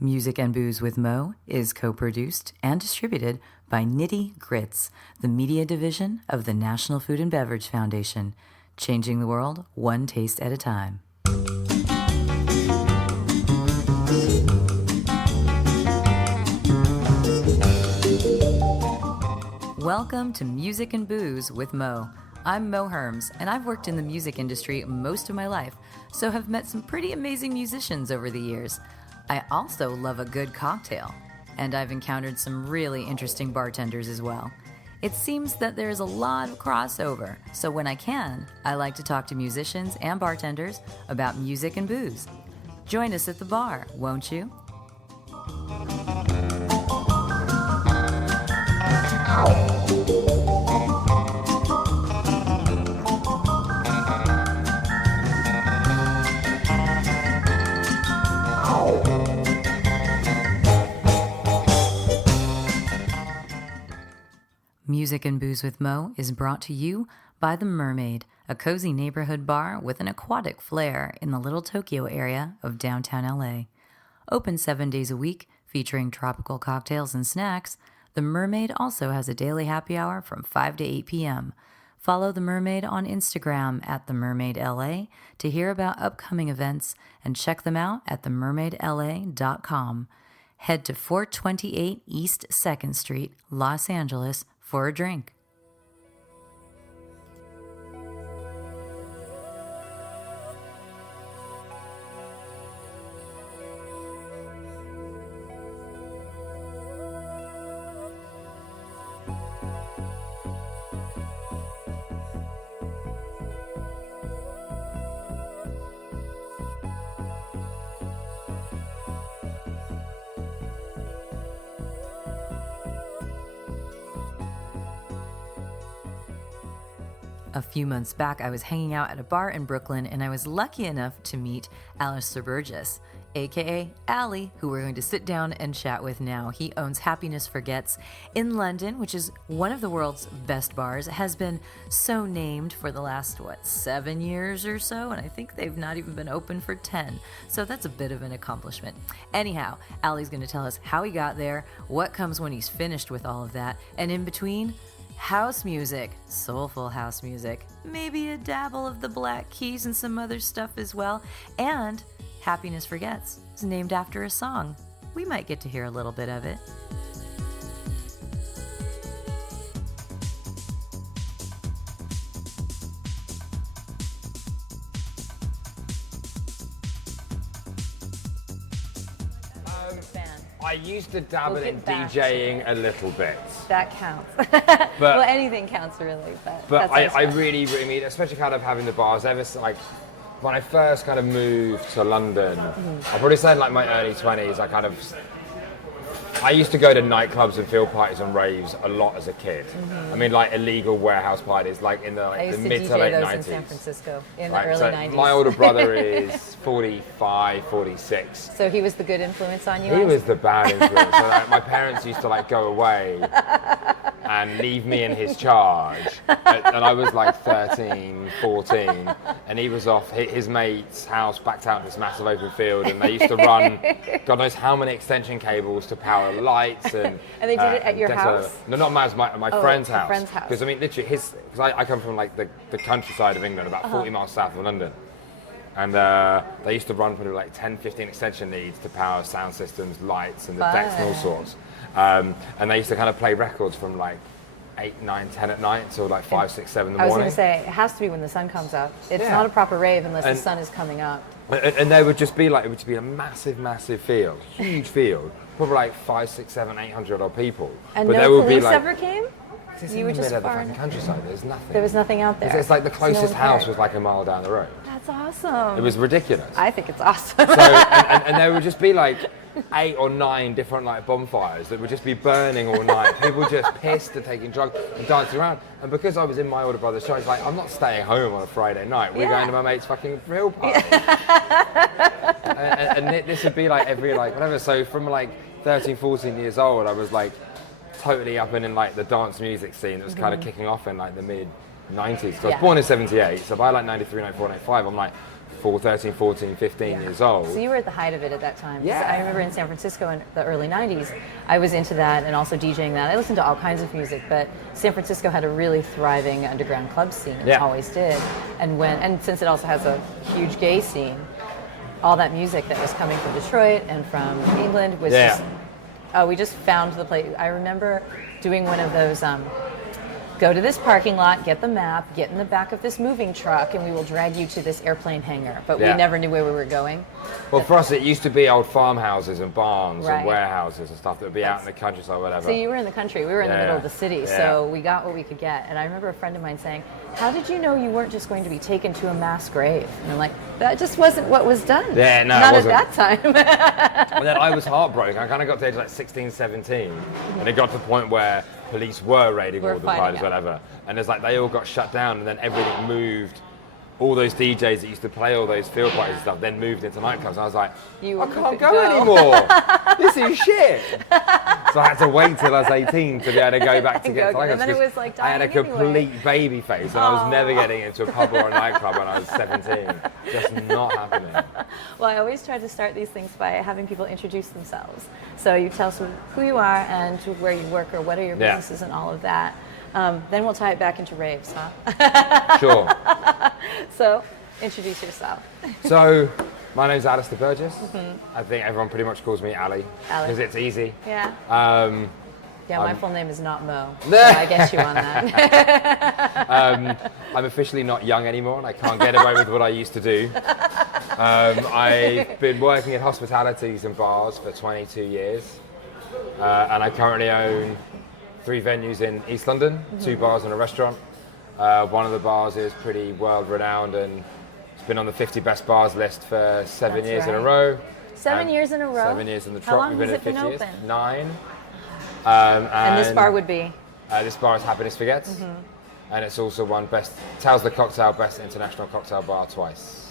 Music and Booze with Mo is co-produced and distributed by Nitty Grits, the media division of the National Food and Beverage Foundation, changing the world one taste at a time. Welcome to Music and Booze with Mo. I'm Mo Herms, and I've worked in the music industry most of my life, so have met some pretty amazing musicians over the years. I also love a good cocktail, and I've encountered some really interesting bartenders as well. It seems that there's a lot of crossover, so when I can, I like to talk to musicians and bartenders about music and booze. Join us at the bar, won't you? Music and Booze with Mo is brought to you by The Mermaid, a cozy neighborhood bar with an aquatic flair in the Little Tokyo area of downtown LA. Open 7 days a week, featuring tropical cocktails and snacks, The Mermaid also has a daily happy hour from 5 to 8 p.m. Follow The Mermaid on Instagram at TheMermaidLA to hear about upcoming events and check them out at TheMermaidLA.com. Head to 428 East 2nd Street, Los Angeles, for a drink. A few months back, I was hanging out at a bar in Brooklyn, and I was lucky enough to meet Alastair Burgess, aka Ali, who we're going to sit down and chat with now. He owns Happiness Forgets in London, which is one of the world's best bars. It has been so named for the last, 7 years or so, and I think they've not even been open for 10. So that's a bit of an accomplishment. Anyhow, Ali's going to tell us how he got there, what comes when he's finished with all of that, and in between, house music, soulful house music, maybe a dabble of the Black Keys and some other stuff as well, and Happiness Forgets is named after a song. We might get to hear a little bit of it. I used to dabble in DJing a little bit. That counts. Well, anything counts really. But I really mean, especially kind of having the bars ever like when I first kind of moved to London, I'll probably say in like my early 20s, I used to go to nightclubs and field parties and raves a lot as a kid. I mean, like illegal warehouse parties, like in the mid to late 90s. In San Francisco in the early 90s. My older brother is 45, 46. So he was the good influence on you? He was the bad influence. So, like, my parents used to like go away and leave me in his charge. And I was like 13, 14, and he was off his mate's house, backed out in this massive open field, and they used to run God knows how many extension cables to power lights. And they did it at your house? No, not mine, my friend's house. Friend's house. Because I mean, literally, because I come from like the countryside of England, about 40 miles south of London. And they used to run probably like 10, 15 extension leads to power sound systems, lights, and the decks and all sorts. And they used to kind of play records from like 8, 9, 10 at night until like 5, 6, 7 in the morning. I was going to say, it has to be when the sun comes up. It's not a proper rave unless the sun is coming up. And there would just be like, it would just be a massive field, huge field, probably like 5, 6, 7, 800 odd people. And but no there would police be like, ever came? You were just in the fucking countryside. There's nothing. There was nothing out there. It's like the closest house was like a mile down the road. That's awesome. It was ridiculous. I think it's awesome. So, and there would just be like 8 or 9 different like bonfires that would just be burning all night. People just pissed and taking drugs and dancing around. And because I was in my older brother's show, it's like, I'm not staying home on a Friday night. We're going to my mate's fucking real party. and this would be like every like whatever. So from like 13, 14 years old, I was like totally up in like the dance music scene that was kind of kicking off in like the mid 90s. So I was born in 78, so by like 93, 94, 95, I'm like 13, 14, 15 years old. So you were at the height of it at that time. Yeah. I remember in San Francisco in the early 90s, I was into that and also DJing that. I listened to all kinds of music, but San Francisco had a really thriving underground club scene. It always did. And since it also has a huge gay scene, all that music that was coming from Detroit and from England was just, we just found the place. I remember doing one of those, go to this parking lot, get the map, get in the back of this moving truck, and we will drag you to this airplane hangar. But we never knew where we were going. Well, for us, it used to be old farmhouses and barns and warehouses and stuff that would be out in the countryside or whatever. So you were in the country. We were in the middle of the city, so we got what we could get. And I remember a friend of mine saying, how did you know you weren't just going to be taken to a mass grave? And I'm like, that just wasn't what was done. Yeah, no, Not it wasn't. at that time. And then I was heartbroken. I kind of got to age like 16, 17. And it got to the point where police were raiding all the parties, whatever. And it's like they all got shut down and then everything moved. All those DJs that used to play all those field parties and stuff then moved into nightclubs. And I was like, I can't go anymore. This is shit. So I had to wait till I was 18 to be able to go back to get to nightclubs. And then it was like I had a complete baby face and I was never getting into a pub or a nightclub when I was 17. Just not happening. Well, I always try to start these things by having people introduce themselves. So you tell us who you are and where you work or what are your businesses and all of that. Then we'll tie it back into raves, huh? Sure. So, introduce yourself. So, my name's Alastair Burgess. I think everyone pretty much calls me Ali. Because it's easy. Yeah. Yeah, my full name is not Mo. So I get you on that. I'm officially not young anymore and I can't get away with what I used to do. I've been working in hospitalities and bars for 22 years. And I currently own 3 venues in East London, 2 bars and a restaurant. One of the bars is pretty world renowned and it's been on the 50 best bars list for 7 years in a row. 7 years in a row? 7 years in the How trot. long We've been has at it been 50 open? years. 9. And this bar would be? This bar is Happiness Forgets. And it's also won Tales the Cocktail Best International Cocktail Bar twice.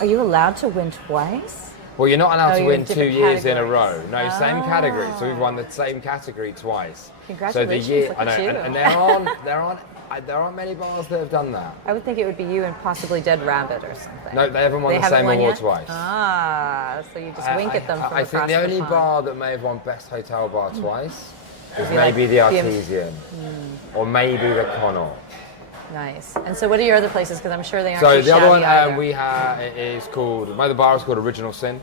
Are you allowed to win twice? Well, you're not allowed to win 2 different years in a categories. row. No, same category. So we've won the same category twice. Congratulations, So the year, look I know, at you. and there aren't many bars that have done that. I would think it would be you and possibly Dead Rabbit or something. No, they haven't won the same award twice. Ah, so you just wink at them from I across think the only pond. bar that may have won Best Hotel Bar twice is maybe the Artesian, or maybe the Connaught. Nice. And so what are your other places? Because I'm sure they aren't So too the other one either. we have the bar is called Original Sin.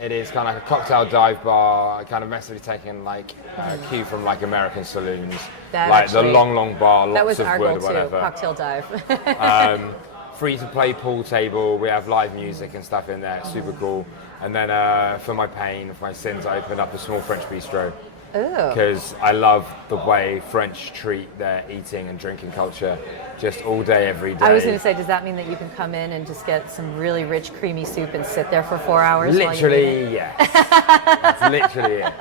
It is kind of like a cocktail dive bar, kind of massively taking like cue from like American saloons, the long bar, that was lots of our wood, goal whatever. too, cocktail dive. Free to play pool table. We have live music and stuff in there. Super cool. And then for my pain, for my sins, I opened up a small French bistro. Because I love the way French treat their eating and drinking culture, just all day, every day. I was going to say, does that mean that you can come in and just get some really rich, creamy soup and sit there for 4 hours? Literally, yes. That's literally it.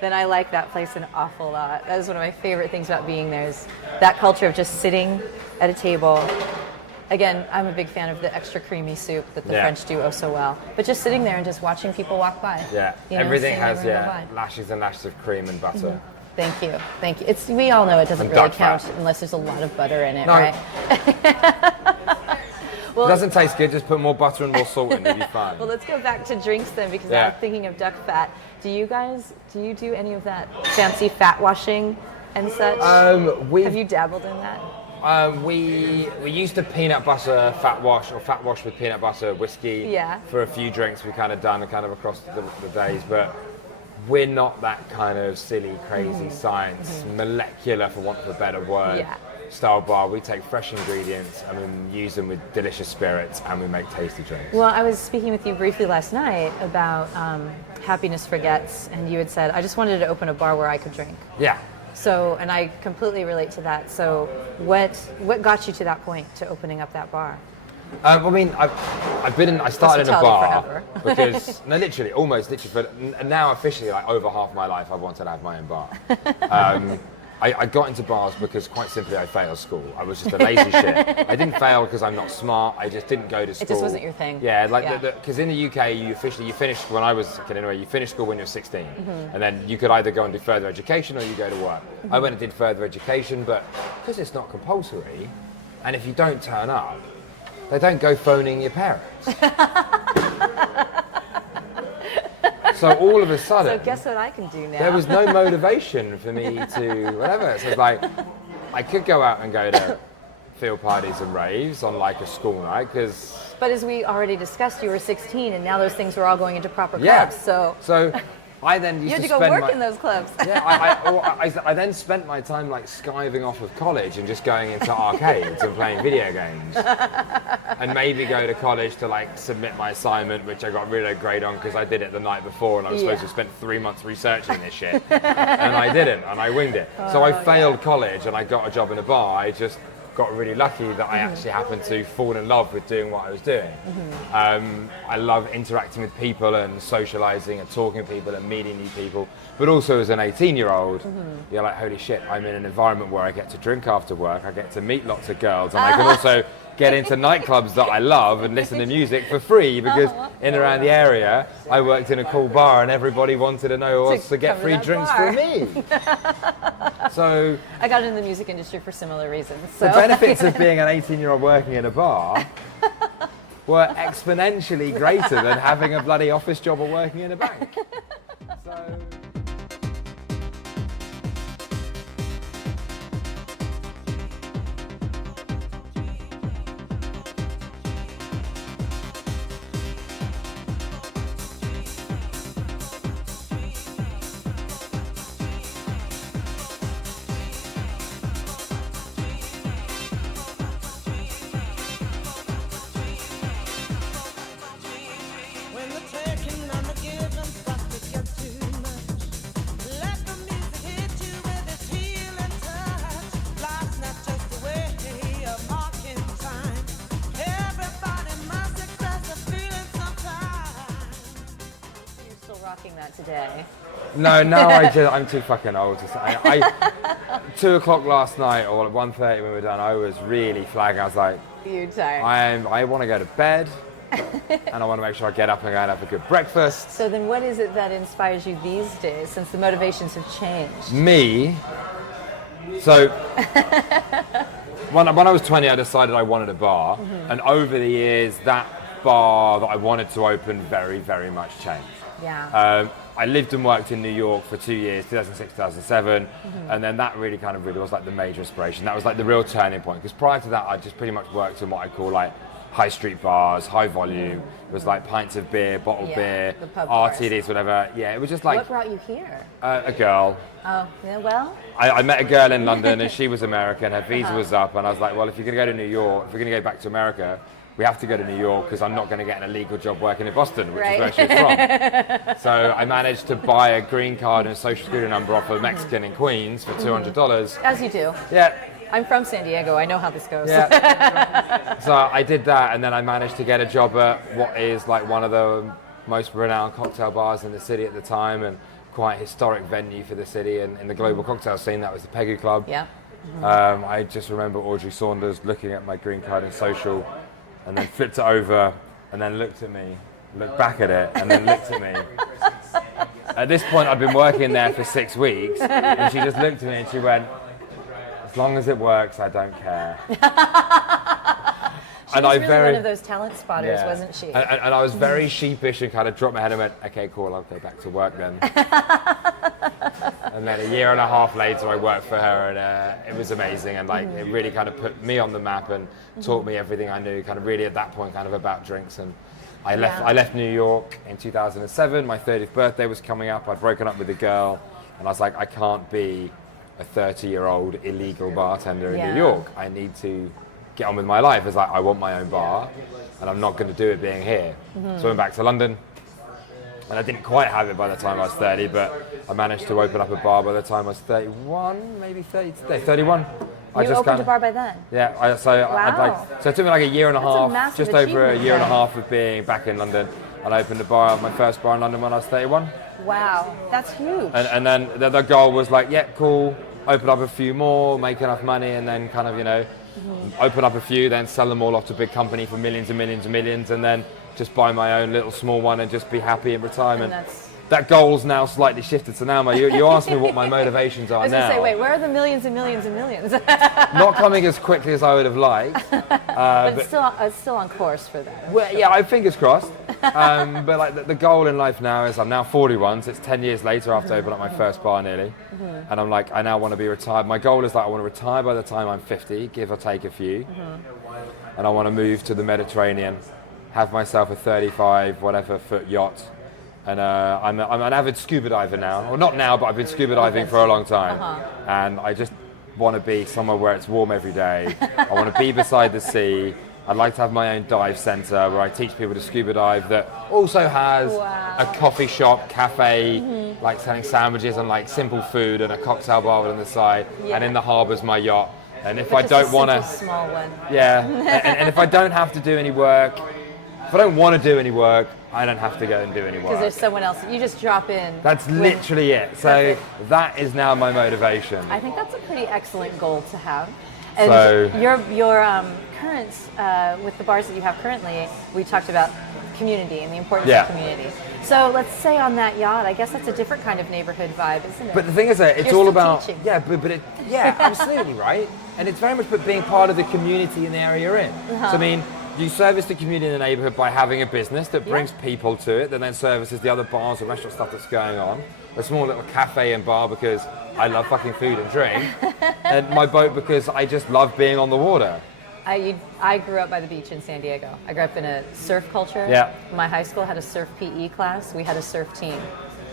Then I like that place an awful lot. That is one of my favorite things about being there is that culture of just sitting at a table. Again, I'm a big fan of the extra creamy soup that the French do oh so well. But just sitting there and just watching people walk by. Yeah, everything has lashes and lashes of cream and butter. Thank you, thank you. We all know it doesn't really count unless there's a lot of butter in it, right? Well, it doesn't taste good, just put more butter and more salt in, it'll be fine. Well, let's go back to drinks then, because I'm thinking of duck fat. Do you do any of that fancy fat washing and such? Have you dabbled in that? We used to peanut butter fat wash, or fat wash with peanut butter whiskey for a few drinks we've kind of done kind of across the days, but we're not that kind of silly, crazy science, molecular, for want of a better word, style bar. We take fresh ingredients and we use them with delicious spirits and we make tasty drinks. Well, I was speaking with you briefly last night about Happiness Forgets, and you had said, I just wanted to open a bar where I could drink. Yeah. So, and I completely relate to that. So what got you to that point, to opening up that bar? I mean, I started in a bar because, almost literally, but now officially, like over half my life, I've wanted to have my own bar. I got into bars because quite simply I failed school. I was just a lazy shit. I didn't fail because I'm not smart. I just didn't go to school. It just wasn't your thing. Yeah, because in the UK you finished when I was a kid anyway. You finished school when you're 16, and then you could either go and do further education or you go to work. I went and did further education, but because it's not compulsory, and if you don't turn up, they don't go phoning your parents. So all of a sudden, So guess what I can do now? there was no motivation for me to whatever. So it's like, I could go out and go to field parties and raves on like a school night, because... But as we already discussed, you were 16 and now those things were all going into proper Yeah. clubs, so... So I then used You had to to go spend work in those clubs. Yeah, I then spent my time like skiving off of college and just going into arcades and playing video games. And maybe go to college to like submit my assignment, which I got really low grade on because I did it the night before and I was supposed to spend 3 months researching this shit. And I didn't, and I winged it. So I failed college and I got a job in a bar. I just got really lucky that I actually happened to fall in love with doing what I was doing. I love interacting with people and socializing and talking to people and meeting new people. But also as an 18-year-old, you're like, holy shit, I'm in an environment where I get to drink after work, I get to meet lots of girls, and I can also get into nightclubs that I love and listen to music for free, because in and around the area, I worked in a cool bar and everybody wanted to know who was to get free drinks from me. So I got into the music industry for similar reasons. So. the benefits of being an 18-year-old working in a bar were exponentially greater than having a bloody office job or working in a bank. So... that today. No, I'm too fucking old to say. 2 o'clock last night or at 1:30 when we were done, I was really flagging. I was like, you're tired. I want to go to bed and I want to make sure I get up and go and have a good breakfast. So then what is it that inspires you these days, since the motivations have changed? Me? So, when I was 20, I decided I wanted a bar. And over the years, that bar that I wanted to open very, very much changed. Yeah. I lived and worked in New York for 2 years, 2006, 2007, and then that really was like the major inspiration. That was like the real turning point, because prior to that, I just pretty much worked in what I call like high street bars, high volume. It was like pints of beer, bottled beer, RTDs, whatever. Yeah, it was just like... What brought you here? A girl. Oh, yeah, well? I met a girl in London and she was American, her visa was up, and I was like, well, if you're going to go to New York, if we're going to go back to America, we have to go to New York because I'm not going to get an illegal job working in Boston, which is where she was from. So I managed to buy a green card and a social security number off a Mexican in Queens for $200. As you do. Yeah. I'm from San Diego. I know how this goes. Yeah. So I did that, and then I managed to get a job at what is like one of the most renowned cocktail bars in the city at the time, and quite a historic venue for the city and in the global cocktail scene. That was the Pegu Club. Yeah. I just remember Audrey Saunders looking at my green card and social, and then flipped it over, and then looked at me, looked back at it, and then looked at me. At this point, I'd been working there for 6 weeks, and she just looked at me and she went, "As long as it works, I don't care." She was really one of those talent spotters, wasn't she? And I was very sheepish and kind of dropped my head and went, "Okay, cool, I'll go back to work then." And then a year and a half later, I worked for her, and it was amazing. And like, it really kind of put me on the map and taught me everything I knew. Kind of really at that point, kind of about drinks. And I left New York in 2007. My 30th birthday was coming up. I'd broken up with a girl, and I was like, I can't be a 30-year-old illegal bartender in New York. I need to get on with my life. It's like, I want my own bar, and I'm not going to do it being here. So I went back to London, and I didn't quite have it by the time I was 30, but I managed to open up a bar by the time I was 31, maybe 30 today, 31. You opened a bar by then? Yeah, so it took me like a year and a half, just over a year and a half of being back in London, and I opened a bar, my first bar in London when I was 31. Wow, that's huge. And then the goal was like, yeah, cool, open up a few more, make enough money, and then kind of, open up a few, then sell them all off to a big company for millions and millions and millions, and then just buy my own little small one and just be happy in retirement. that goal's now slightly shifted. So now you asked me what my motivations are now. I was going to say, wait, where are the millions and millions and millions? Not coming as quickly as I would have liked. But it's still on course for that. Well, yeah, I fingers crossed. But like the goal in life now is I'm now 41, so it's 10 years later after I opened up my first bar nearly. And I'm like, I now want to be retired. My goal is that I want to retire by the time I'm 50, give or take a few. And I want to move to the Mediterranean, have myself a 35 whatever foot yacht. And I'm an avid scuba diver now. Well, not now, but I've been scuba diving for a long time. And I just want to be somewhere where it's warm every day. I want to be beside the sea. I'd like to have my own dive centre where I teach people to scuba dive that also has a coffee shop, cafe, like selling sandwiches and like simple food and a cocktail bar on the side. And in the harbour's my yacht. And if I don't want to, small one. Yeah, and if I don't have to do any work, if I don't want to do any work, I don't have to go and do any work. Because there's someone else. You just drop in. That's literally it. So that is now my motivation. I think that's a pretty excellent goal to have. And So- your current, with the bars that you have currently, we talked about community and the importance of community. So let's say on that yacht, I guess that's a different kind of neighborhood vibe, isn't it? But the thing is that it's You're all still about teaching. absolutely right. And it's very much about being part of the community in the area you're in. So I mean, you service the community in the neighborhood by having a business that brings people to it, that then services the other bars and restaurant stuff that's going on. A small little cafe and bar because I love fucking food and drink, and my boat because I just love being on the water. I grew up by the beach in San Diego. I grew up in a surf culture. Yeah. My high school had a surf PE class. We had a surf team.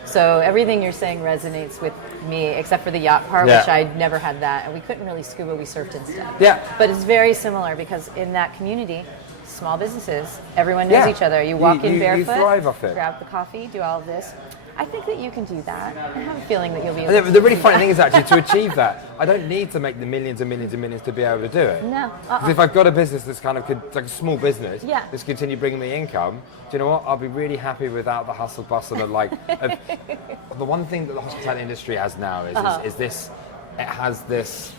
So everything you're saying resonates with me, except for the yacht part, which I never had that. And we couldn't really scuba, we surfed instead. Yeah. But it's very similar because in that community, small businesses, everyone knows each other. You walk in barefoot, you thrive off it. grab the coffee, do all of this. I think that you can do that. I have a feeling that you'll be able to The really do funny that. thing is actually to achieve that, I don't need to make the millions and millions and millions to be able to do it. No. Because if I've got a business that's kind of like a small business, Yeah. that's continue bringing me income, do you know what? I'll be really happy without the hustle bustle of like. The one thing that the hospitality industry has now is this. It has this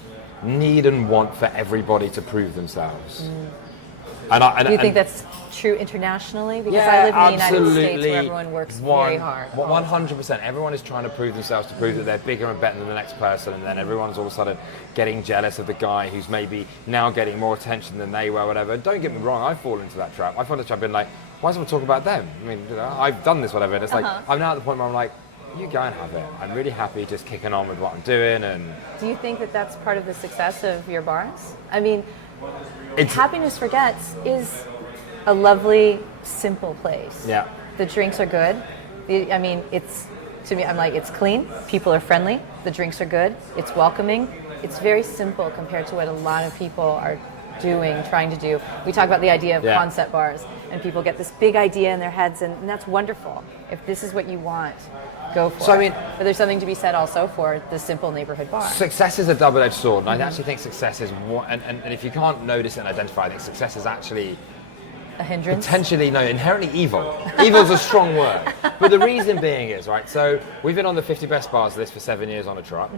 need and want for everybody to prove themselves. Do you think that's true internationally? Because I live in the United States where everyone works very hard. 100%. Everyone is trying to prove themselves, to prove that they're bigger and better than the next person, and then everyone's all of a sudden getting jealous of the guy who's maybe now getting more attention than they were, whatever. Don't get me wrong, I fall into that trap. I fall into the trap being like, why is someone talking about them? I mean, I've done this, whatever. And it's like, I'm now at the point where I'm like, you go and have it. I'm really happy just kicking on with what I'm doing. And do you think that that's part of the success of your bars? I mean, Happiness Forgets is a lovely, simple place. Yeah. The drinks are good. It's, to me, I'm like, it's clean. People are friendly. The drinks are good. It's welcoming. It's very simple compared to what a lot of people are trying to do. We talk about the idea of concept bars, and people get this big idea in their heads, and that's wonderful. If this is what you want, go for it. But there's something to be said also for the simple neighborhood bar. Success is a double-edged sword, and I actually think success is and if you can't notice it and identify, I think success is actually a hindrance? Potentially, inherently evil. Evil's a strong word. But the reason being is, right, so we've been on the 50 best bars list for 7 years on a trot.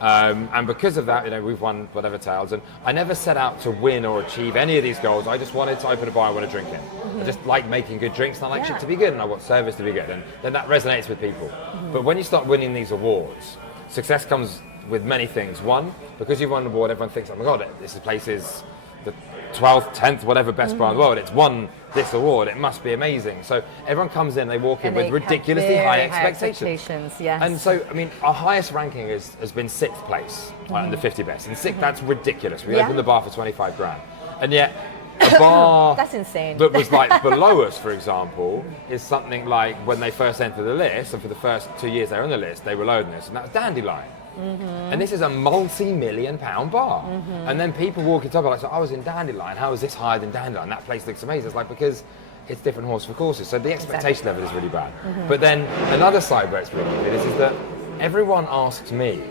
And because of that, we've won whatever tales. And I never set out to win or achieve any of these goals. I just wanted to open a bar I want to drink in. I just like making good drinks, and I like shit to be good, and I want service to be good. And then that resonates with people. But when you start winning these awards, success comes with many things. One, because you've won an award, everyone thinks, oh my God, this place is the 12th, 10th, whatever best bar in the world. It's won this award. It must be amazing. So everyone comes in, they walk in with ridiculously high expectations. Yes. And so, our highest ranking has been 6th place in the 50 best. And that's ridiculous. We opened the bar for 25 grand. And yet, a bar that's insane. that was like below us, for example, is something like when they first entered the list, and for the first 2 years they were on the list, they were lower than this, and that was Dandelion. And this is a multi-million-pound bar. And then people walk into it like, so I was in Dandelion, how is this higher than Dandelion? That place looks amazing. It's like, because it's different horse for courses. So the expectation level is really bad. But then another side where it's really good is that everyone asks me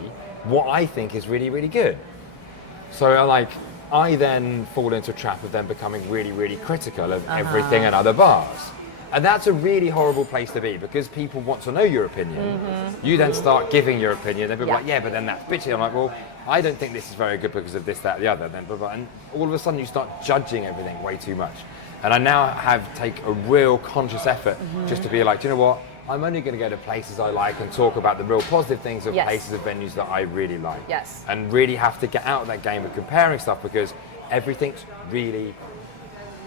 what I think is really, really good. So I then fall into a trap of them becoming really, really critical of everything in other bars. And that's a really horrible place to be, because people want to know your opinion. You then start giving your opinion. They'll be like, yeah, but then that's bitchy. I'm like, well, I don't think this is very good because of this, that, the other. Then, and all of a sudden you start judging everything way too much. And I now take a real conscious effort just to be like, do you know what? I'm only going to go to places I like and talk about the real positive things of Yes. places of venues that I really like. Yes. And really have to get out of that game of comparing stuff because everything's really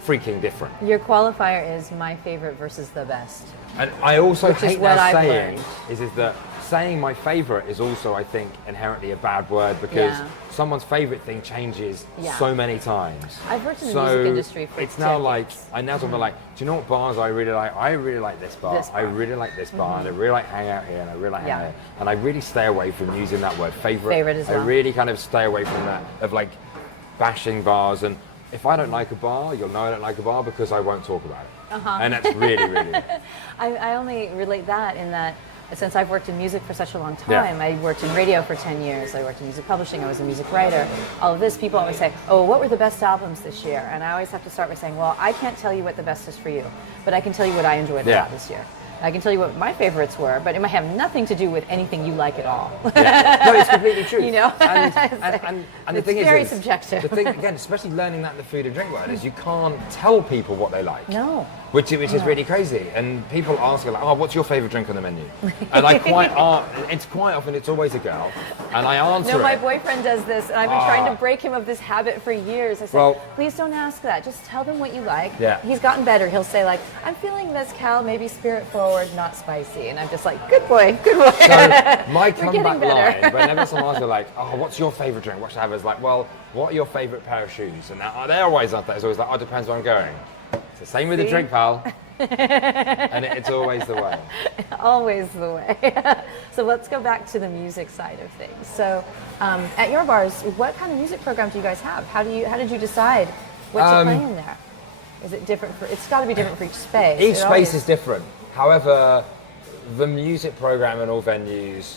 freaking different. Your qualifier is my favorite versus the best. And I also Which is hate what that I've saying learned. is that saying my favorite is also, I think, inherently a bad word because Yeah. someone's favorite thing changes Yeah. so many times. I've worked in the So music industry for it's now like, decades. I now talk about like, do you know what bars I really like? I really like this bar. This bar. I really like this bar. And I really like hang out here and I really like hang Yeah. out here. And I really stay away from using that word favorite. Favorite as well. I really kind of stay away from that of like bashing bars. And if I don't like a bar, you'll know I don't like a bar because I won't talk about it. And that's really, really. I only relate that in that since I've worked in music for such a long Yeah. time, I worked in radio for 10 years, I worked in music publishing, I was a music writer, all of this, people always say, oh, what were the best albums this year? And I always have to start by saying, well, I can't tell you what the best is for you, but I can tell you what I enjoyed Yeah. about this year. I can tell you what my favorites were, but it might have nothing to do with anything you like at all. Yeah. No, it's completely true. You know? And the It's thing very is, subjective. The thing, again, especially learning that in the food and drink world, is you can't tell people what they like. No. Which is really crazy. And people ask you like, oh, what's your favourite drink on the menu? And it's quite often, it's always a girl. And I answer No, my it. boyfriend does this, and I've been trying to break him of this habit for years. I say, Well- please don't ask that. Just tell them what you like. Yeah. He's gotten better. He'll say like, I'm feeling mezcal, maybe spirit forward, not spicy. And I'm just like, good boy, good boy. So my You're getting comeback better. line, whenever someone asks me like, oh, what's your favourite drink? What should I have? Is like, well, what are your favourite pair of shoes? And they're always like that. It's always like, oh, it depends where I'm going. It's the same with the See? drink, pal. And it's always the way. Always the way. So let's go back to the music side of things. So at your bars, what kind of music program do you guys have? How did you decide what to play in there? Is it different for, it's got to be different for each space. Each space is different. However, the music program in all venues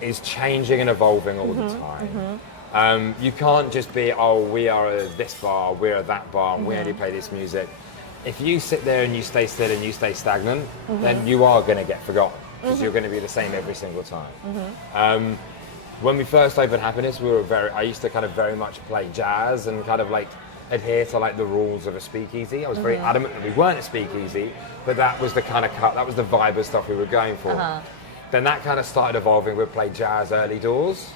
is changing and evolving all the time. You can't just be, oh, we are this bar, we're that bar, and we only play this music. If you sit there and you stay still and you stay stagnant, then you are going to get forgotten because you're going to be the same every single time. When we first opened Happiness, I used to kind of very much play jazz and kind of like adhere to like the rules of a speakeasy. I was very adamant that we weren't a speakeasy, but that was the kind of cut, that was the vibe of stuff we were going for. Then that kind of started evolving. We'd play jazz early doors,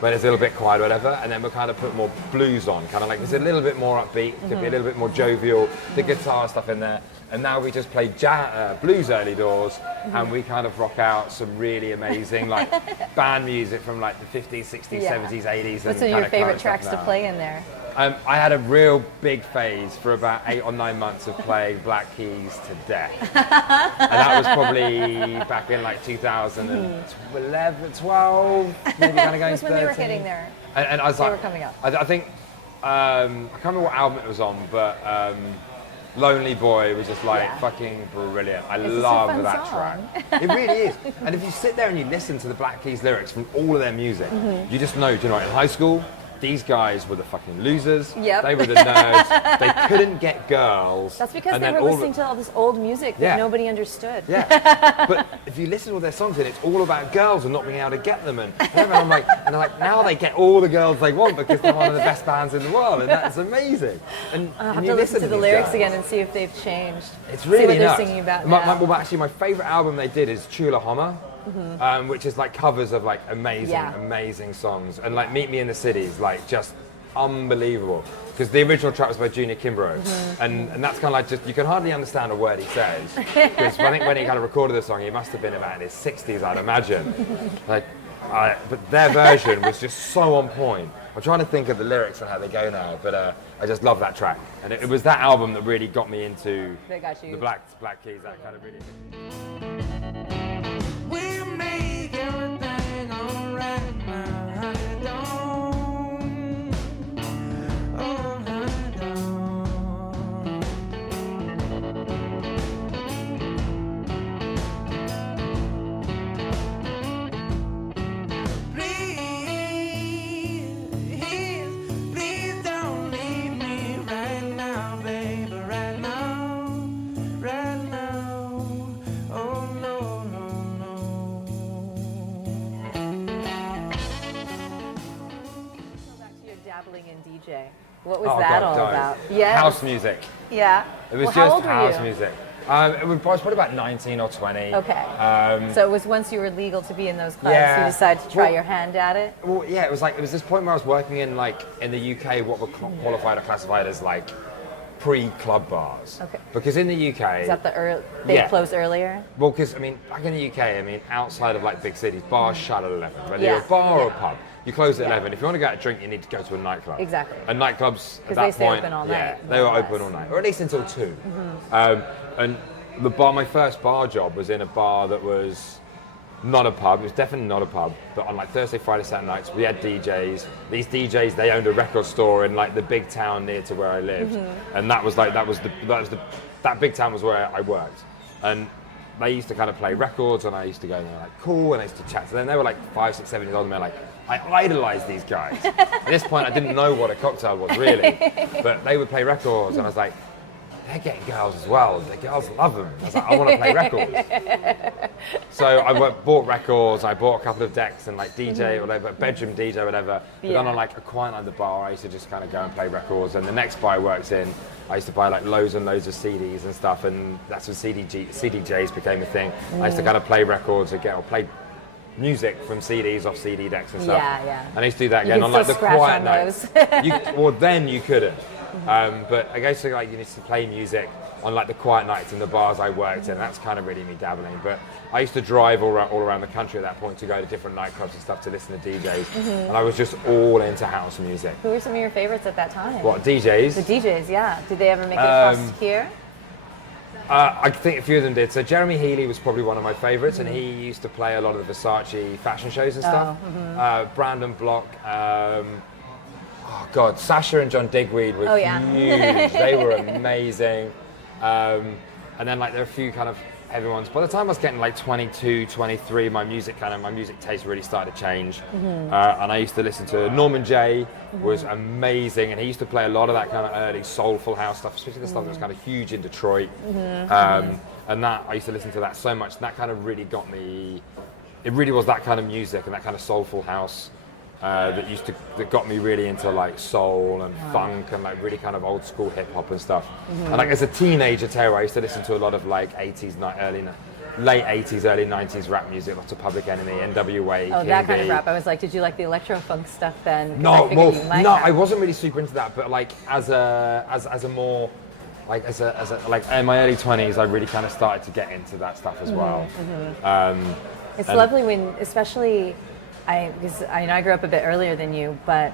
when it's a little bit quiet or whatever, and then we'll kind of put more blues on, kind of like it's a little bit more upbeat, could be a little bit more jovial, the guitar stuff in there. And now we just play blues early doors, and we kind of rock out some really amazing like band music from like the 50s, 60s, Yeah. 70s, 80s. What's and some of your kind favorite of tracks stuff to now. play in there? I had a real big phase for about 8 or 9 months of playing Black Keys to death. And that was probably back in like 2011, 12, maybe kind of going Just to when they were 13. hitting there. And I was They like, were coming up. I think, I can't remember what album it was on, but Lonely Boy was just like Yeah. fucking brilliant. I It's a love fun that song. track. It really is. And if you sit there and you listen to the Black Keys lyrics from all of their music, you just know, do you know, in high school, these guys were the fucking losers. Yep. They were the nerds. They couldn't get girls. That's because And they then were all listening to all this old music that Yeah. nobody understood. Yeah, but if you listen to all their songs, and it's all about girls and not being able to get them, and I'm like, now they get all the girls they want because they're one of the best bands in the world, and that's amazing. And I'll have and to you listen to the these lyrics guys, again and see if they've changed. It's see really what they're nuts. singing about Well, now. actually, my favorite album they did is Chula Homer, which is like covers of like amazing, Yeah. amazing songs, and like Meet Me in the City is like just unbelievable because the original track was by Junior Kimbrough, and that's kind of like just you can hardly understand a word he says because I think when he kind of recorded the song he must have been about in his 60s, I'd imagine. Like, but their version was just so on point. I'm trying to think of the lyrics and how they go now, but I just love that track, and it was that album that really got me into That got you. the Black Keys. That kind of really. We'll make everything alright, my honey, don't. Oh, honey, don't. Please don't leave me right now, baby, right now, right now. Oh, no, no, no. Go back to your dabbling in DJ. What was Oh, that God, all don't. about? Yeah. House music. Yeah. It was Well, how just old were house you? music. I was probably about 19 or 20. Okay. So it was once you were legal to be in those clubs, Yeah. you decided to try Well- your hand at it? Well, yeah, it was this point where I was working in the UK, what were qualified or classified as like pre-club bars. Okay. Because in the UK, Is that they Yeah. close earlier? well, because I mean, back in the UK, I mean, outside of like big cities, bars shut at 11. Whether Yeah. you're a bar or a Yeah. pub, you close at Yeah. 11. If you want to go out and drink, you need to go to a nightclub. Exactly. And nightclubs at 'Cause that they stay point, open all yeah, night, they were more or open less. all night, or at least until 2. Mm-hmm. And the bar, my first bar job was in a bar that was not a pub. It was definitely not a pub. But on like Thursday, Friday, Saturday nights, we had DJs. These DJs, they owned a record store in like the big town near to where I lived, and that big town was where I worked, and they used to kind of play records, and I used to go and they were like cool, and I used to chat to them. They were like 5, 6, 7 years old, and they're like, I idolized these guys. At this point, I didn't know what a cocktail was really, but they would play records, and I was like, they're getting girls as well. The girls love them. I was like, I want to play records. So I bought records. I bought a couple of decks and like DJ or whatever, bedroom DJ or whatever. But then on like a quiet night at the bar, I used to just kind of go and play records. And the next bar I worked in, I used to buy like loads and loads of CDs and stuff. And that's when CDJs became a thing. I used to kind of play records again, or play music from CDs off CD decks and stuff. Yeah, yeah. And I used to do that You again could on like still the scratch quiet on nights. those. Well, then you couldn't. But I guess like you used to play music on like the quiet nights in the bars I worked in. That's kind of really me dabbling. But I used to drive all around the country at that point to go to different nightclubs and stuff to listen to DJs. And I was just all into house music. Who were some of your favorites at that time? What, DJs? The DJs, yeah. Did they ever make it across here? I think a few of them did. So Jeremy Healy was probably one of my favorites, and he used to play a lot of the Versace fashion shows and stuff. Brandon Block. Oh God, Sasha and John Digweed were huge. They were amazing. And then like there are a few kind of heavy ones. By the time I was getting like 22, 23, my music taste really started to change. And I used to listen to Norman Jay, was amazing, and he used to play a lot of that kind of early soulful house stuff, especially the stuff that was kind of huge in Detroit. And that I used to listen to that so much, and that kind of really got me. It really was that kind of music and that kind of soulful house that got me really into like soul and funk and like really kind of old school hip hop and stuff. And like as a teenager too, I used to listen to a lot of like late 80s, early 90s rap music, lots of Public Enemy, NWA. Oh, King that kind B. of rap. I was like, did you like the electro funk stuff then? 'Cause No, I figured you might have. I wasn't really super into that, but like as a more like as a like in my early 20s, I really kind of started to get into that stuff as well. It's lovely when, especially, because I grew up a bit earlier than you, but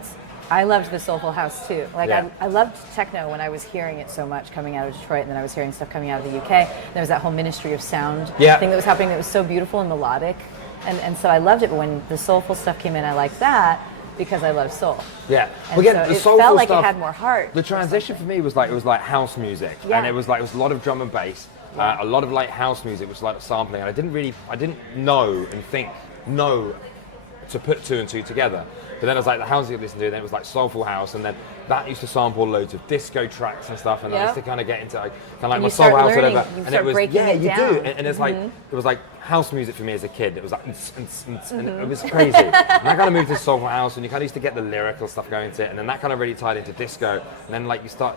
I loved the soulful house too. Like I loved techno when I was hearing it so much coming out of Detroit, and then I was hearing stuff coming out of the UK. And there was that whole Ministry of Sound thing that was happening that was so beautiful and melodic, and so I loved it. But when the soulful stuff came in, I liked that because I love soul. Yeah, And again, so the it soulful felt like stuff, it had more heart. The transition for me was like house music, and it was a lot of drum and bass, a lot of like house music, which was like sampling, and I didn't know to put two and two together. But then it was like the house you listen to, then it was like soulful house, and then that used to sample loads of disco tracks and stuff, and I used to kind of get into like my you soul start house or learning, whatever. you And start it was breaking it you down. do, and it's like it was like house music for me as a kid. It was like and it was crazy. And I kind of moved to soulful house, and you kind of used to get the lyrical stuff going into it, and then that kind of really tied into disco, and then like you start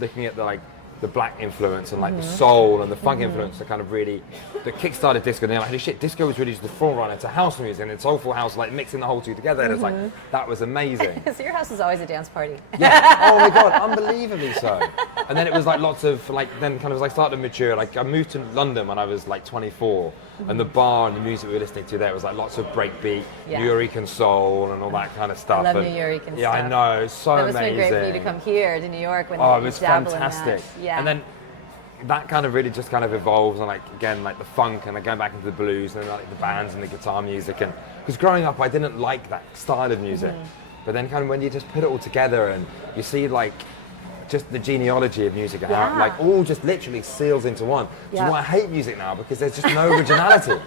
looking at the black influence and like the soul and the funk influence that kind of really that kick-started disco. And then like, holy shit, disco was really just the forerunner to house music, and then soulful house, like mixing the whole two together. And it's like, that was amazing. So your house is always a dance party. Yeah. Oh my God, unbelievably so. And then it was like lots of then kind of as I started to mature, like I moved to London when I was like 24, and the bar and the music we were listening to there was like lots of breakbeat, Nuyorican soul and all that kind of stuff. I love and, Nuyorican stuff. Yeah, I know, it's so That must amazing. have been great for you to come here to New York when Oh, you it was dabble in fantastic. that. Yeah. And then that kind of really just kind of evolves, and like again like the funk, and then going back into the blues, and then like the bands and the guitar music, and because growing up I didn't like that style of music, but then kind of when you just put it all together and you see like just the genealogy of music and how it like all just literally seals into one. Which is why I hate music now, because there's just no originality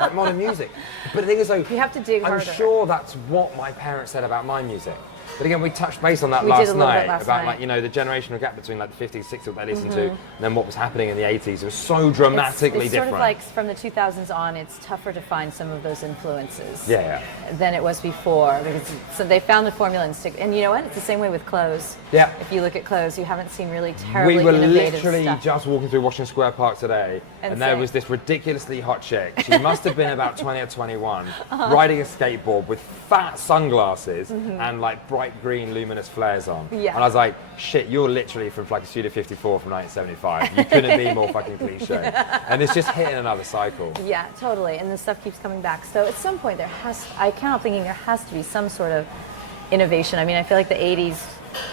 like modern music. But the thing is though, you have to dig I'm harder. sure that's what my parents said about my music. But again, we touched base on that We did last a little bit night last about night. like, you know, the generational gap between like the 50s, 60s, what they listened to, and then what was happening in the 80s. It was so dramatically it's different. sort of like from the 2000s on, it's tougher to find some of those influences Yeah. than it was before. Because so they found the formula and stick. And you know what? It's the same way with clothes. Yeah. If you look at clothes, you haven't seen really terribly We were innovative literally stuff. just walking through Washington Square Park today, And and there saying- was this ridiculously hot chick. She must have been about 20 or 21, riding a skateboard with fat sunglasses and like bright green luminous flares on. Yeah. And I was like, shit, you're literally from like a Studio 54 from 1975. You couldn't be more fucking cliche. And it's just hitting another cycle. Yeah, totally. And the stuff keeps coming back. So at some point I can't help thinking there has to be some sort of innovation. I mean, I feel like the 80s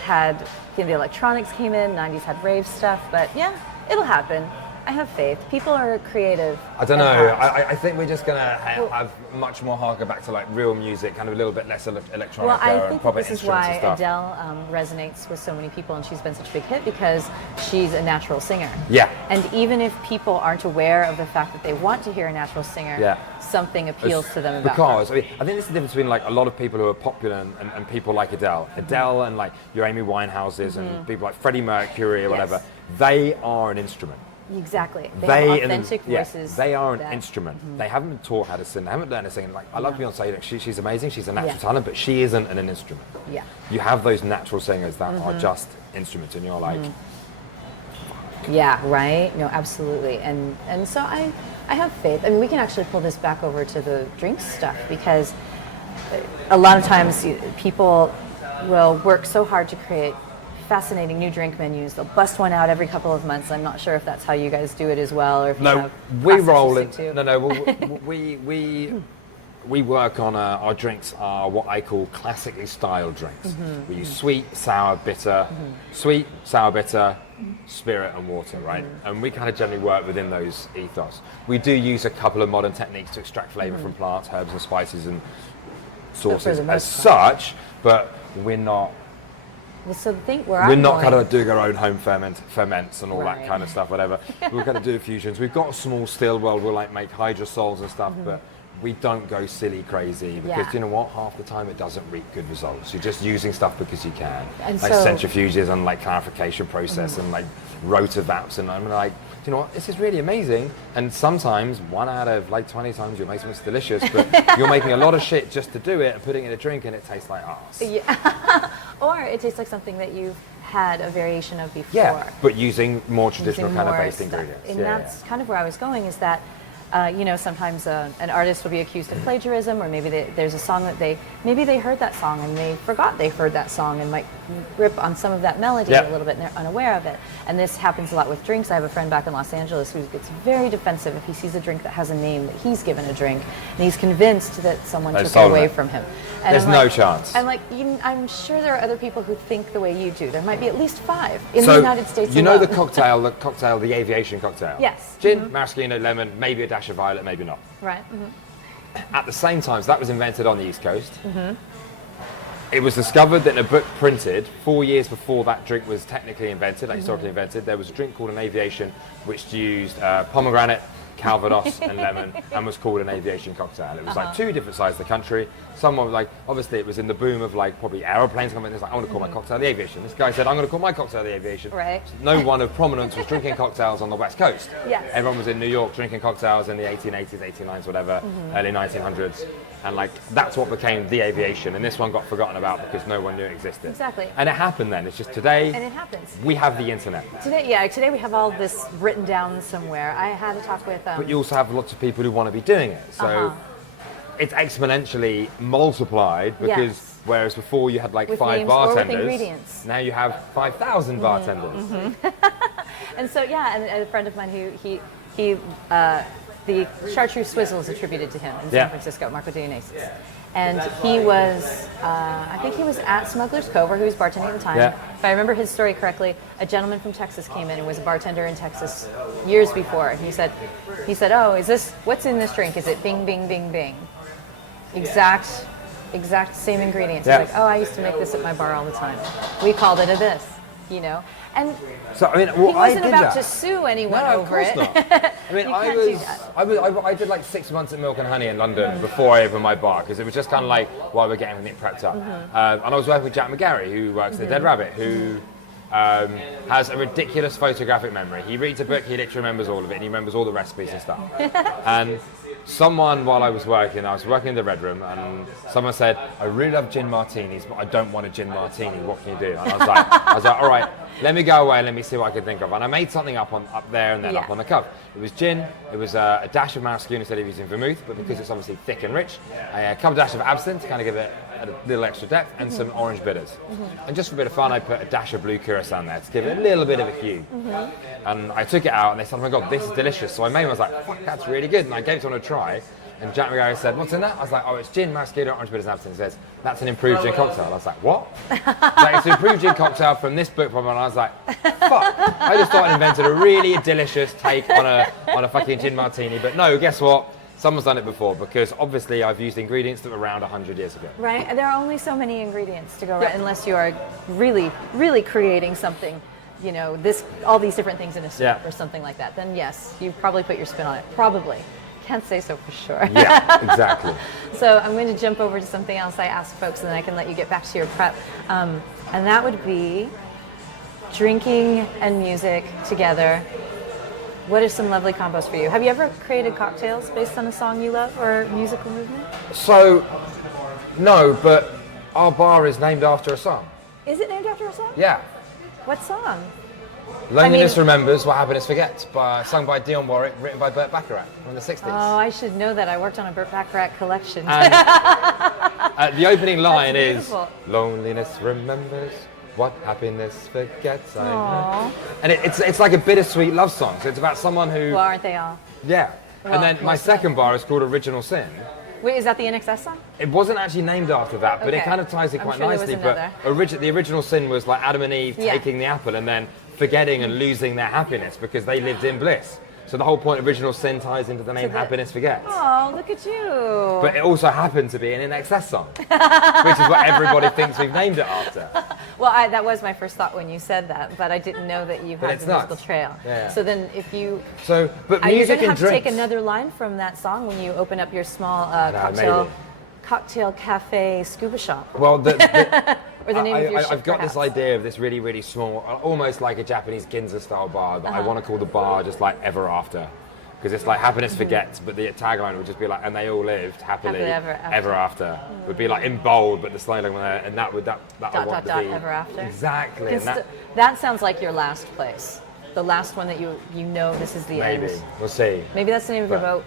had, you know, the electronics came in, 90s had rave stuff, but yeah, it'll happen. I have faith. People are creative. I don't at know. heart. I think we're just going to have much more harker back to like real music, kind of a little bit less electronic Well, I and think proper this is instruments why and stuff. Adele resonates with so many people, and she's been such a big hit because she's a natural singer. Yeah. And even if people aren't aware of the fact that they want to hear a natural singer, Yeah. something appeals to them about because her. I think this is the difference between like a lot of people who are popular and people like Adele. Adele and like your Amy Winehouses and people like Freddie Mercury or whatever, they are an instrument. Exactly. They have authentic voices. They are an that- instrument. They haven't been taught how to sing. They haven't learned to sing. Like I love Beyonce. Like, she's amazing. She's a natural Yeah. talent, but she isn't an instrument. Yeah. You have those natural singers that are just instruments, and you're like, Yeah, right? No, absolutely. And so I have faith. I mean, we can actually pull this back over to the drinks stuff because a lot of times people will work so hard to create fascinating new drink menus. They'll bust one out every couple of months. I'm not sure if that's how you guys do it as well, or if you no, have we processes roll you in. stick to. No, we work on our drinks are what I call classically styled drinks. We use sweet, sour, bitter, spirit and water, right? And we kind of generally work within those ethos. We do use a couple of modern techniques to extract flavor from plants, herbs and spices and sauces the as most part. such, but we're not Well, so the thing we're I'm not going, kind of doing our own home ferments and all that Right. kind of stuff, whatever. We're going to do fusions. We've got a small still world. We'll like make hydrosols and stuff, but we don't go silly crazy because Yeah. you know what? Half the time it doesn't reap good results. You're just using stuff because you can, And like so- centrifuges and like clarification process and like rotovaps, and I'm like, you know what? This is really amazing. And sometimes 1 out of like 20 times you'll make something delicious, but you're making a lot of shit just to do it and putting it in a drink, and it tastes like arse. Yeah. Or it tastes like something that you've had a variation of before. Yeah, but using more traditional Using kind of more based stuff. ingredients. And Yeah, that's kind of where I was going, is that you know, sometimes an artist will be accused of plagiarism, or maybe there's a song that maybe they heard that song and they forgot they heard that song and might rip on some of that melody Yeah. a little bit and they're unaware of it. And this happens a lot with drinks. I have a friend back in Los Angeles who gets very defensive if he sees a drink that has a name that he's given a drink, and he's convinced that someone They've took it stolen away it. from him. And There's I'm no like- chance. I'm like, I'm sure there are other people who think the way you do. There might be at least 5 in so the United States you know alone. the aviation cocktail. Yes. Gin, maraschino, lemon, maybe a dash of violet, maybe not. Right. At the same time, so that was invented on the East Coast. It was discovered that in a book printed 4 years before that drink was technically invented, like historically invented, there was a drink called an aviation which used pomegranate, Calvados and lemon, and was called an aviation cocktail. It was like 2 different sides of the country. Someone was like, obviously it was in the boom of like probably aeroplanes coming in. It's like, I want to call my cocktail the aviation. This guy said, I'm going to call my cocktail the aviation. Right. No one of prominence was drinking cocktails on the West Coast. Yes. Everyone was in New York drinking cocktails in the 1880s, 1890s, whatever, early 1900s. And like, that's what became the aviation. And this one got forgotten about because no one knew it existed. Exactly. And it happened then. It's just today, And it happens. we have the internet. Today we have all this written down somewhere. I had a talk with But you also have lots of people who want to be doing it. So it's exponentially multiplied because Yes. whereas before you had like With 5 names or with bartenders, ingredients. now you have 5,000 bartenders. And so and a friend of mine who the chartreuse swizzle is attributed to him in Yeah. San Francisco, Marco Dionysus. And he was, I think he was at Smuggler's Cove, where he was bartending at the time. Yeah. If I remember his story correctly, a gentleman from Texas came in and was a bartender in Texas years before. And he said, oh, what's in this drink? Is it bing, bing, bing, bing? Exact same ingredients. Yeah. He's like, oh, I used to make this at my bar all the time. We called it a this, you know? And So I mean, he wasn't I did about that. to sue anyone No, of over course it. not. I mean, You can't do that. I did like 6 months at Milk and Honey in London before I opened my bar, because it was just kind of like while we're getting everything prepped up. And I was working with Jack McGarry, who works at the Dead Rabbit, who has a ridiculous photographic memory. He reads a book, he literally remembers all of it, and he remembers all the recipes and stuff. And someone, while I was working in the Red Room, and someone said, I really love gin martinis, but I don't want a gin martini. What can you do? And I was like, all right, let me go away, let me see what I can think of. And I made something up there and then up on the cup. It was gin, it was a dash of masculine instead of using vermouth, but because it's obviously thick and rich, a couple dash of absinthe to kind of give it a little extra depth, and some orange bitters. And just for a bit of fun, I put a dash of blue curacao there to give it a little bit of a hue. And I took it out and they said, oh my God, this is delicious. So I made one, I was like, fuck, that's really good. And I gave it one a try. And Jack McGarry said, what's in that? I was like, oh, it's gin, mascara, orange bitters, and absinthe. He says, that's an improved gin cocktail. I was like, what? Like, it's an improved gin cocktail from this book. And I was like, fuck. I just thought I invented a really delicious take on a fucking gin martini. But no, guess what? Someone's done it before, because obviously I've used ingredients that were around 100 years ago. Right, there are only so many ingredients to go right, unless you are really, really creating something, you know, all these different things in a soup or something like that. Then yes, you probably put your spin on it. Probably. Can't say so for sure. Yeah, exactly. So I'm going to jump over to something else I ask folks, and then I can let you get back to your prep. And that would be drinking and music together. What are some lovely combos for you? Have you ever created cocktails based on a song you love or musical movement? So, no, but our bar is named after a song. Is it named after a song? Yeah. What song? Loneliness Remembers What Happiness Forgets, sung by Dionne Warwick, written by Burt Bacharach from the 60s. Oh, I should know that. I worked on a Burt Bacharach collection. And the opening line is, loneliness remembers what happiness forgets. And it's like a bittersweet love song. So it's about someone who... Well, aren't they all? Yeah. Well, and then my second bar is called Original Sin. Wait, is that the NXS song? It wasn't actually named after that, but it Okay. kind of ties it quite sure there nicely. was But the original sin was like Adam and Eve taking the apple and then forgetting and losing their happiness because they lived in bliss. So the whole point of Original Sin ties into the name Happiness Forgets. Oh, look at you. But it also happened to be an NXS song, which is what everybody thinks we've named it after. Well, that was my first thought when you said that, but I didn't know that you had the musical trail. Yeah. So then if you... So, but Are you music going to and have drinks. to take another line from that song when you open up your small maybe. cocktail cafe scuba shop? Well, Or the name of your ship, I've got perhaps. this idea of this really, really small, almost like a Japanese Ginza style bar that I want to call the bar just like Ever After. Because it's like happiness forgets, but the tagline would just be like, and they all lived happily ever after. Would be like in bold, but the slide line there, and that I want to be ever after. Exactly. And that sounds like your last place, the last one that you know this is the end. maybe we'll see. Maybe that's the name of your boat.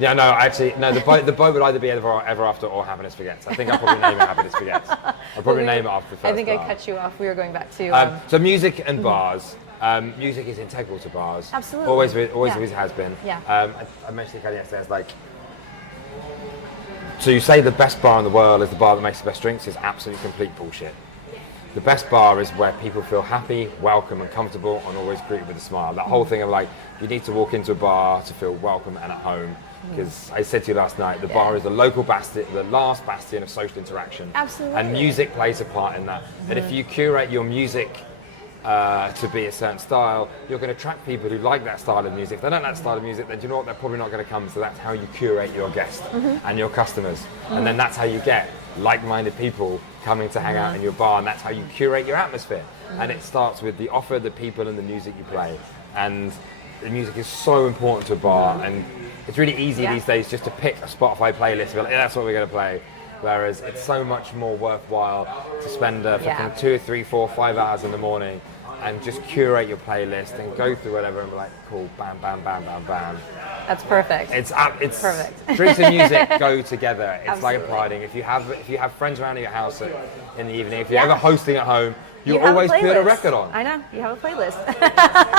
Yeah, no, actually, no. The boat would either be ever after or happiness forgets. I think I'll probably name it happiness forgets. I'll probably name it after the first I think bar. I cut you off. We were going back to. So music and bars. Music is integral to bars. Absolutely. Always has been. Yeah. I mentioned it yesterday. It's like, so you say the best bar in the world is the bar that makes the best drinks is absolutely complete bullshit. The best bar is where people feel happy, welcome, and comfortable, and always greeted with a smile. That whole thing of like, you need to walk into a bar to feel welcome and at home. Because I said to you last night, the bar is the local bastion, the last bastion of social interaction. Absolutely. And music plays a part in that. And if you curate your music to be a certain style, you're going to attract people who like that style of music. If they don't like that style of music, then do you know what? They're probably not going to come. So that's how you curate your guests and your customers. And then that's how you get like-minded people coming to hang out in your bar, and that's how you curate your atmosphere. And it starts with the offer, the people, and the music you play. And the music is so important to a bar, and it's really easy these days just to pick a Spotify playlist and be like, yeah, that's what we're going to play. Whereas it's so much more worthwhile to spend fucking 2, 3, 4, 5 hours in the morning and just curate your playlist and go through whatever and be like, cool, bam, bam, bam, bam, bam. That's perfect. It's perfect. Drinks and music go together. It's like a Absolutely. partying. If you have friends around at your house in the evening, if you're ever hosting at home, you have always put a playlist. record on. I know, you have a playlist.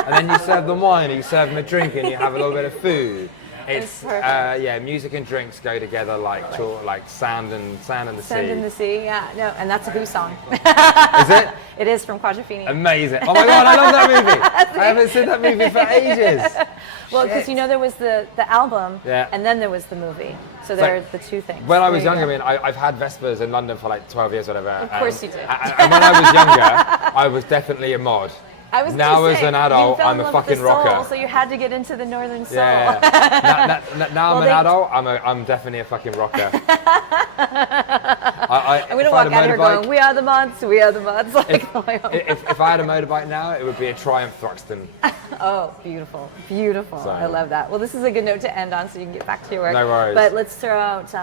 And then you serve them wine, and you serve them a drink, and you have a little bit of food. It's perfect. music and drinks go together like sand and the sea. Sand in the Sea, yeah. No, and that's a Who song. Is it? It is from Quadrophenia. Amazing. Oh my god, I love that movie. I haven't seen that movie for ages. Well, because you know there was the album, Yeah. and then there was the movie. So they're the two things. When I was There you younger, go. I mean, I've had Vespers in London for like 12 years, whatever. Of course you did. And when I was younger, I was definitely a mod. I was now gonna as say, an adult, you fell in I'm a love with fucking the soul, rocker. So you had to get into the Northern Soul. Yeah. Now I'm an adult. I'm definitely a fucking rocker. I'm gonna walk out of here going, "We are the mods. We are the mods." Like, if I had a motorbike now, it would be a Triumph Thruxton. oh, beautiful, beautiful. So- I love that. Well, this is a good note to end on, so you can get back to your work. No worries. But let's throw out,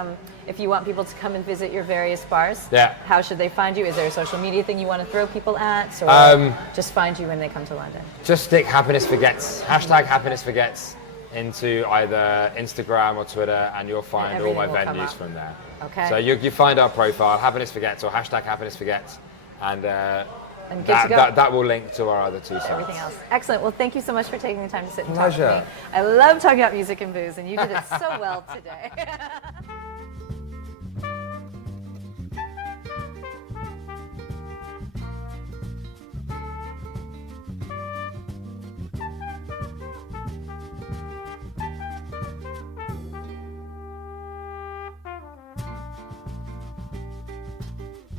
if you want people to come and visit your various bars, Yeah. how should they find you? Is there a social media thing you want to throw people at, or just find you when they come to London? Just stick Happiness Forgets, #Happiness Forgets into either Instagram or Twitter, and you'll find all my everything will come venues up. from there. Okay. So you find our profile, Happiness Forgets, or #Happiness Forgets, and good to go. that will link to our other 2 sites. Everything else. Excellent. Well, thank you so much for taking the time to sit and Pleasure. talk with me. I love talking about music and booze, and you did it so well today.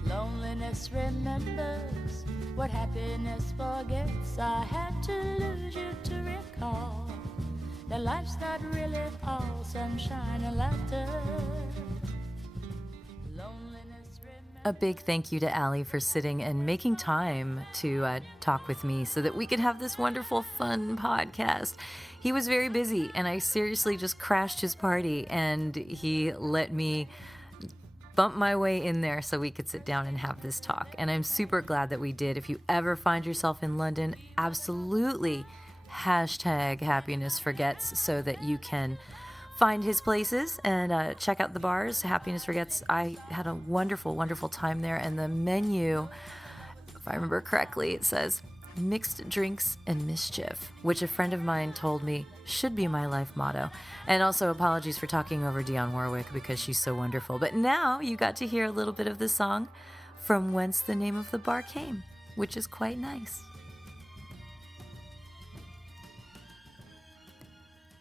Loneliness remembers what happiness forgets. I had to lose you to recall that life's not really all sunshine and laughter. Loneliness remembers. A big thank you to Allie for sitting and making time to talk with me so that we could have this wonderful, fun podcast. He was very busy, and I seriously just crashed his party, and he let me bump my way in there so we could sit down and have this talk. And I'm super glad that we did. If you ever find yourself in London, absolutely #Happiness Forgets so that you can find his places and check out the bars. Happiness Forgets. I had a wonderful, wonderful time there. And the menu, if I remember correctly, it says mixed drinks and mischief, which a friend of mine told me should be my life motto. And also apologies for talking over Dionne Warwick because she's so wonderful. But now you got to hear a little bit of the song from whence the name of the bar came, which is quite nice.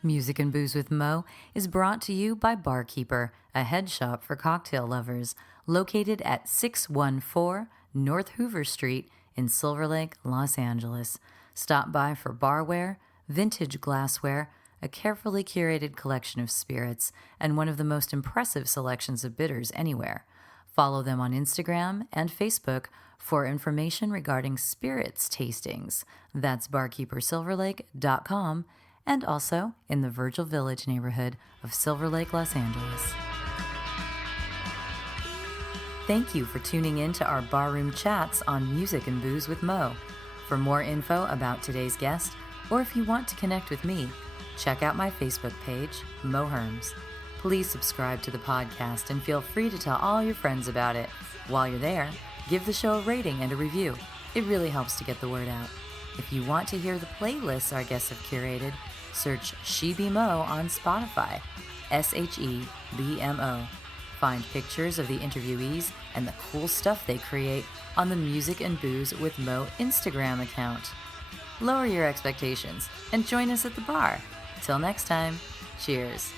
Music and Booze with Mo is brought to you by Barkeeper, a head shop for cocktail lovers, located at 614 North Hoover Street in Silver Lake, Los Angeles. Stop by for barware, vintage glassware, a carefully curated collection of spirits, and one of the most impressive selections of bitters anywhere. Follow them on Instagram and Facebook for information regarding spirits tastings. That's barkeepersilverlake.com, and also in the Virgil Village neighborhood of Silver Lake, Los Angeles. Thank you for tuning in to our barroom chats on Music and Booze with Mo. For more info about today's guest, or if you want to connect with me, check out my Facebook page, Mo Herms. Please subscribe to the podcast and feel free to tell all your friends about it. While you're there, give the show a rating and a review. It really helps to get the word out. If you want to hear the playlists our guests have curated, search She Be Mo on Spotify, SHEBMO. Find pictures of the interviewees and the cool stuff they create on the Music and Booze with Mo Instagram account. Lower your expectations and join us at the bar. Till next time, cheers.